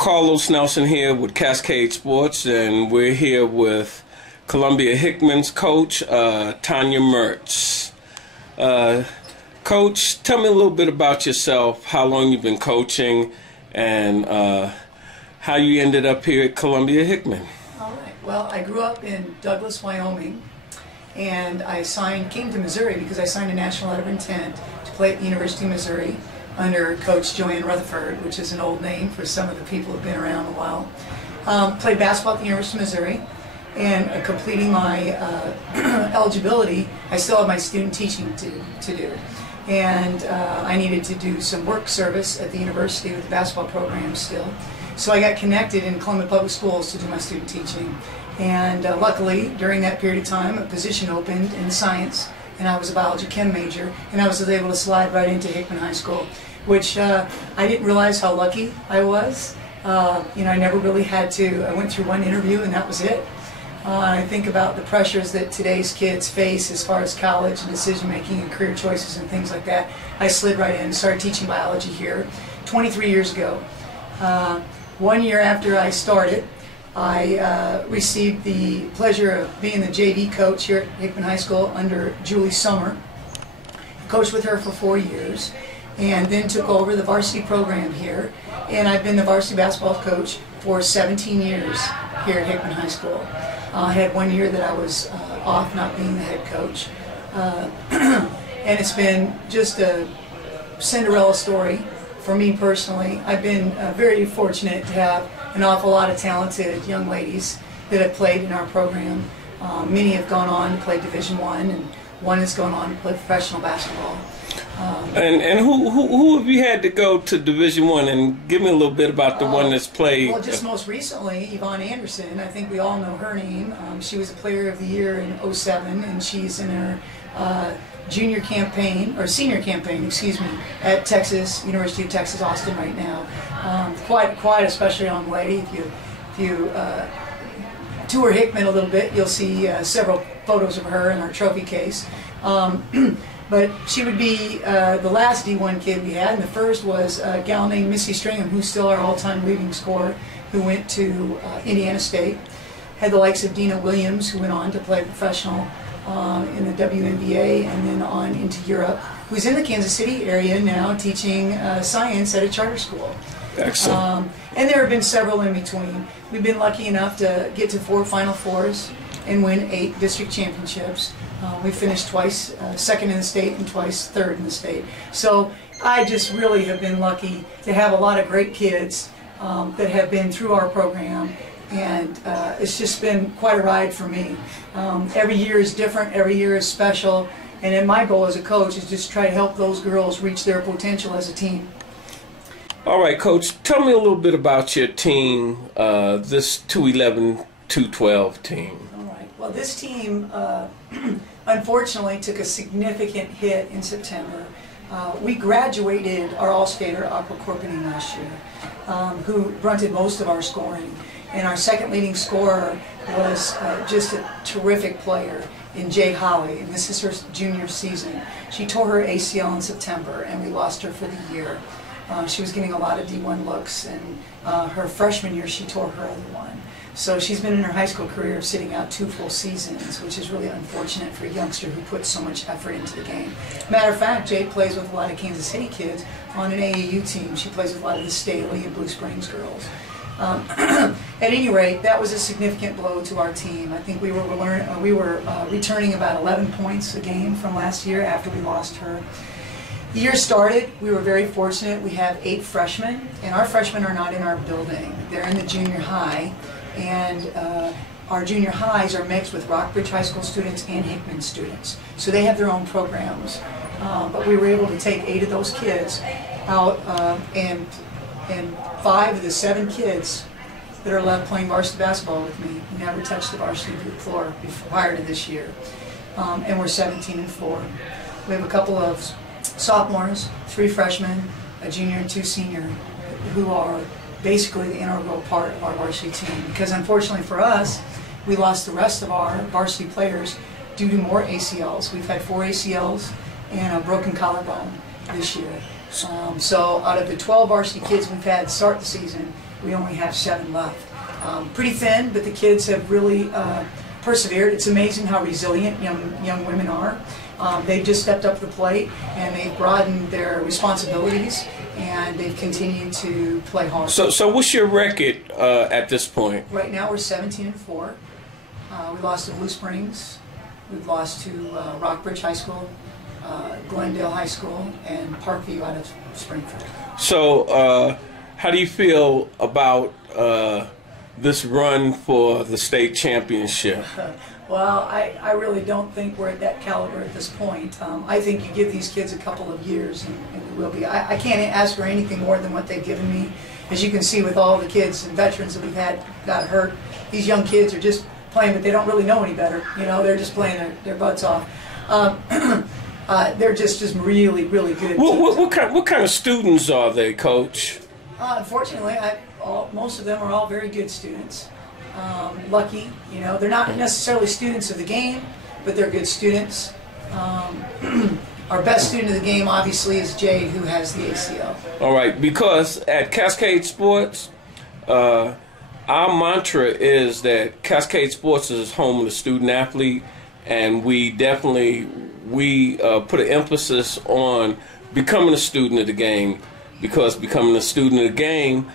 Carlos Nelson here with Cascade Sports, and we're here with Columbia Hickman's coach, Tonya Mirts. Coach, tell me a little bit about yourself, how long you've been coaching, and how you ended up here at Columbia Hickman. All right. Well, I grew up in Douglas, Wyoming, and I came to Missouri because I signed a national letter of intent to play at the University of Missouri under Coach Joanne Rutherford, which is an old name for some of the people who've been around a while. Played basketball at the University of Missouri, and completing my eligibility, I still have my student teaching to do. And I needed to do some work service at the university with the basketball program still. So I got connected in Columbia Public Schools to do my student teaching. And luckily, during that period of time, a position opened in science, and I was a biology chem major, and I was able to slide right into Hickman High School, which I didn't realize how lucky I was. I never really had to. I went through one interview, and that was it. I think about the pressures that today's kids face as far as college and decision-making and career choices and things like that. I slid right in and started teaching biology here 23 years ago. 1 year after I started, I received the pleasure of being the JV coach here at Hickman High School under Julie Summer. Coached with her for 4 years, and then took over the varsity program here. And I've been the varsity basketball coach for 17 years here at Hickman High School. I had 1 year that I was off not being the head coach. And it's been just a Cinderella story for me personally. I've been very fortunate to have an awful lot of talented young ladies that have played in our program. Many have gone on to play Division I, and one has gone on to play professional basketball. And who have you had to go to Division I? And give me a little bit about the one that's played. Well, just most recently, Yvonne Anderson. I think we all know her name. She was a Player of the Year in '07, and she's in her junior campaign, or senior campaign, excuse me, at Texas, University of Texas, Austin right now. Quite a special young lady. If you tour Hickman a little bit, you'll see several photos of her in our trophy case. But she would be the last D1 kid we had, and the first was a gal named Missy Stringham, who's still our all-time leading scorer, who went to Indiana State. Had the likes of Dina Williams, who went on to play professional in the WNBA and then on into Europe, who's in the Kansas City area now teaching science at a charter school. Excellent. And there have been several in between. We've been lucky enough to get to 4 Final Fours and win 8 district championships. We finished twice second in the state and twice third in the state. So I just really have been lucky to have a lot of great kids that have been through our program, and it's just been quite a ride for me. Every year is different, every year is special, and then my goal as a coach is just try to help those girls reach their potential as a team. All right, Coach, tell me a little bit about your team, this 211-212 team. Well, this team unfortunately took a significant hit in September. We graduated our all-stater, Aqua Corpening, last year, who grunted most of our scoring. And our second leading scorer was just a terrific player in Jade Holly, and this is her junior season. She tore her ACL in September, and we lost her for the year. She was getting a lot of D1 looks, and her freshman year she tore her other one. So she's been in her high school career sitting out 2 full seasons, which is really unfortunate for a youngster who puts so much effort into the game. Matter of fact, Jade plays with a lot of Kansas City kids on an AAU team. She plays with a lot of the Staley and Blue Springs girls. At any rate, that was a significant blow to our team. I think we were returning about 11 points a game from last year after we lost her. The year started, we were very fortunate. We have 8 freshmen, and our freshmen are not in our building. They're in the junior high, and our junior highs are mixed with Rockbridge High School students and Hickman students. So they have their own programs. But we were able to take 8 of those kids out, and 5 of the 7 kids that are left playing varsity basketball with me never touched the varsity floor prior to this year. And we're 17-4. We have a couple of sophomores, 3 freshmen, a junior and 2 senior, who are basically the integral part of our varsity team. Because unfortunately for us, we lost the rest of our varsity players due to more ACLs. We've had 4 ACLs and a broken collarbone this year. So out of the 12 varsity kids we've had start the season, we only have 7 left. Pretty thin, but the kids have really persevered. It's amazing how resilient young women are. They've just stepped up to the plate, and they've broadened their responsibilities, and they've continued to play hard. So what's your record at this point? Right now we're 17-4. We lost to Blue Springs. We've lost to Rockbridge High School, Glendale High School, and Parkview out of Springfield. So how do you feel about this run for the state championship? Well, I really don't think we're at that caliber at this point. I think you give these kids a couple of years and we will be. I can't ask for anything more than what they've given me. As you can see with all the kids and veterans that we've had got hurt, these young kids are just playing, but they don't really know any better. You know, they're just playing their butts off. They're just really, really good. What kind of students are they, Coach? Unfortunately, most of them are all very good students. Lucky, you know, they're not necessarily students of the game, but they're good students. Our best student of the game, obviously, is Jade, who has the ACL. All right, because at Cascade Sports, our mantra is that Cascade Sports is home of the student athlete, and we definitely put an emphasis on becoming a student of the game, because becoming a student of the game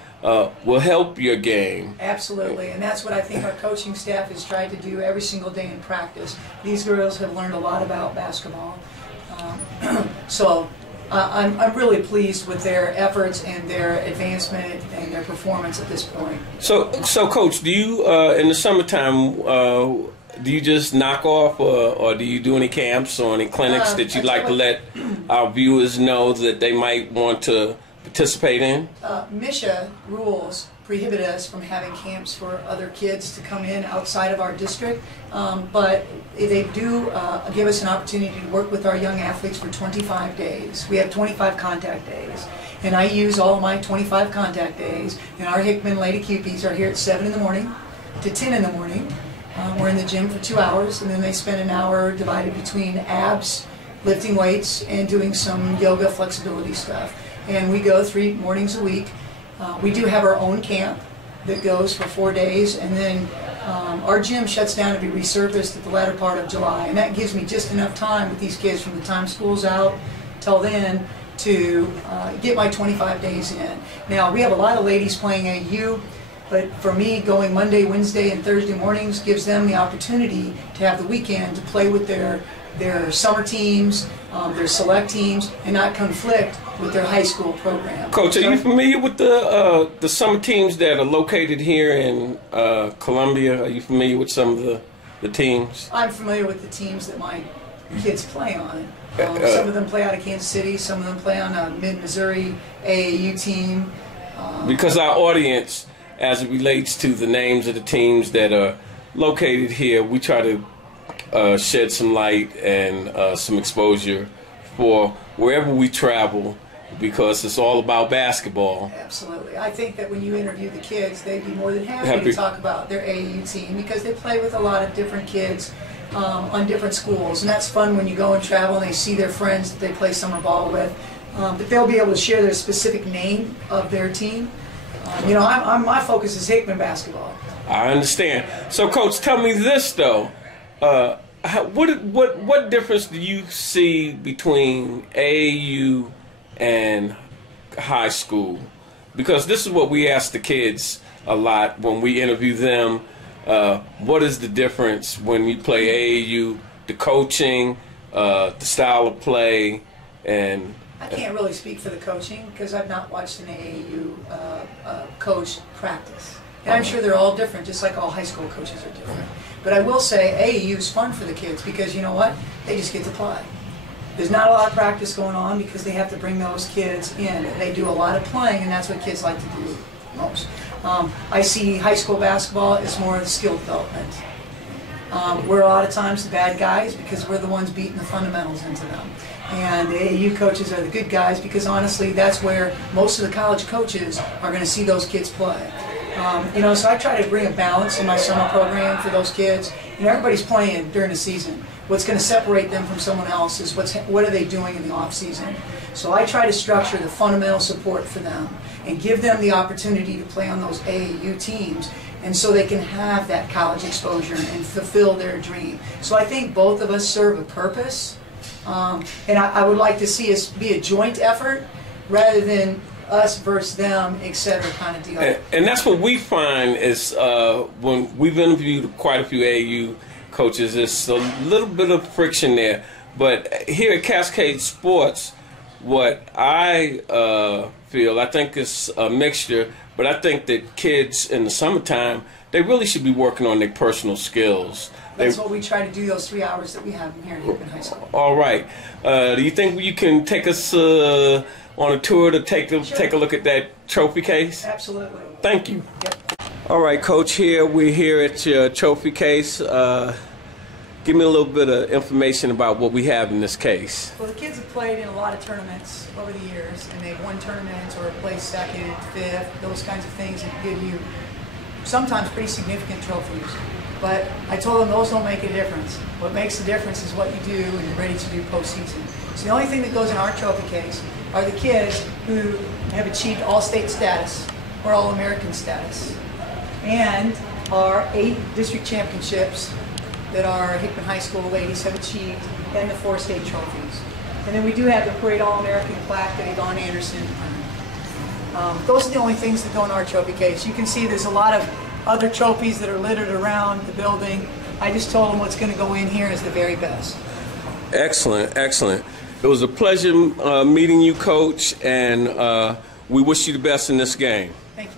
will help your game. Absolutely, and that's what I think our coaching staff has tried to do every single day in practice. These girls have learned a lot about basketball. So I'm really pleased with their efforts and their advancement and their performance at this point. So Coach, do you in the summertime do you just knock off, or do you do any camps or any clinics that you'd like to let our viewers know that they might want to participate in? MSHA rules prohibit us from having camps for other kids to come in outside of our district, but they do give us an opportunity to work with our young athletes for 25 days. We have 25 contact days, and I use all of my 25 contact days, and our Hickman Lady Cupies are here at 7 in the morning to 10 in the morning. We're in the gym for 2 hours, and then they spend an hour divided between abs, lifting weights, and doing some yoga flexibility stuff. And we go 3 mornings a week. We do have our own camp that goes for 4 days, and then our gym shuts down to be resurfaced at the latter part of July, and that gives me just enough time with these kids from the time school's out till then to get my 25 days in. Now, we have a lot of ladies playing AU, but for me, going Monday, Wednesday, and Thursday mornings gives them the opportunity to have the weekend to play with their summer teams, their select teams, and not conflict with their high school program. Coach, are you familiar with the summer teams that are located here in Columbia? Are you familiar with some of the teams? I'm familiar with the teams that my kids play on. Some of them play out of Kansas City, some of them play on a mid-Missouri AAU team. Because our audience, as it relates to the names of the teams that are located here, we try to shed some light and some exposure for wherever we travel, because it's all about basketball. Absolutely. I think that when you interview the kids, they'd be more than happy to talk about their AAU team, because they play with a lot of different kids on different schools, and that's fun when you go and travel and they see their friends that they play summer ball with. But they'll be able to share their specific name of their team. You know, my focus is Hickman basketball. I understand. So, Coach, tell me this though: what difference do you see between AAU and high school? Because this is what we ask the kids a lot when we interview them. What is the difference when you play AAU? The coaching, the style of play, and I can't really speak for the coaching because I've not watched an AAU coach practice. And I'm sure they're all different, just like all high school coaches are different. But I will say AAU is fun for the kids because, you know what, they just get to play. There's not a lot of practice going on because they have to bring those kids in. They do a lot of playing, and that's what kids like to do most. I see high school basketball as more of skill development. We're a lot of times the bad guys because we're the ones beating the fundamentals into them. And the AAU coaches are the good guys because honestly that's where most of the college coaches are going to see those kids play. You know, so I try to bring a balance in my summer program for those kids. You know, everybody's playing during the season. What's going to separate them from someone else is what are they doing in the off season. So I try to structure the fundamental support for them. and give them the opportunity to play on those AAU teams, and so they can have that college exposure and fulfill their dream. So I think both of us serve a purpose, and I would like to see us be a joint effort rather than us versus them, etc. kind of deal. And that's what we find is when we've interviewed quite a few AAU coaches, there's a little bit of friction there. But here at Cascade Sports, what I feel, I think it's a mixture, but I think that kids in the summertime, they really should be working on their personal skills. That's what we try to do those 3 hours that we have here in Hickman High School. All right. Do you think you can take us on a tour to take a look at that trophy case? Absolutely. Thank you. Yep. All right, Coach, we're here at your trophy case. Give me a little bit of information about what we have in this case. Well, the kids have played in a lot of tournaments over the years, and they've won tournaments or placed second, fifth, those kinds of things that give you sometimes pretty significant trophies. But I told them those don't make a difference. What makes the difference is what you do when you're ready to do postseason. So the only thing that goes in our trophy case are the kids who have achieved all-state status or all-American status, and our 8 district championships that our Hickman High School ladies have achieved, and the 4 state trophies. And then we do have the Parade All-American plaque that Yvonne Anderson earned. Those are the only things that go in our trophy case. You can see there's a lot of other trophies that are littered around the building. I just told them what's going to go in here is the very best. Excellent, excellent. It was a pleasure meeting you, Coach, and we wish you the best in this game. Thank you.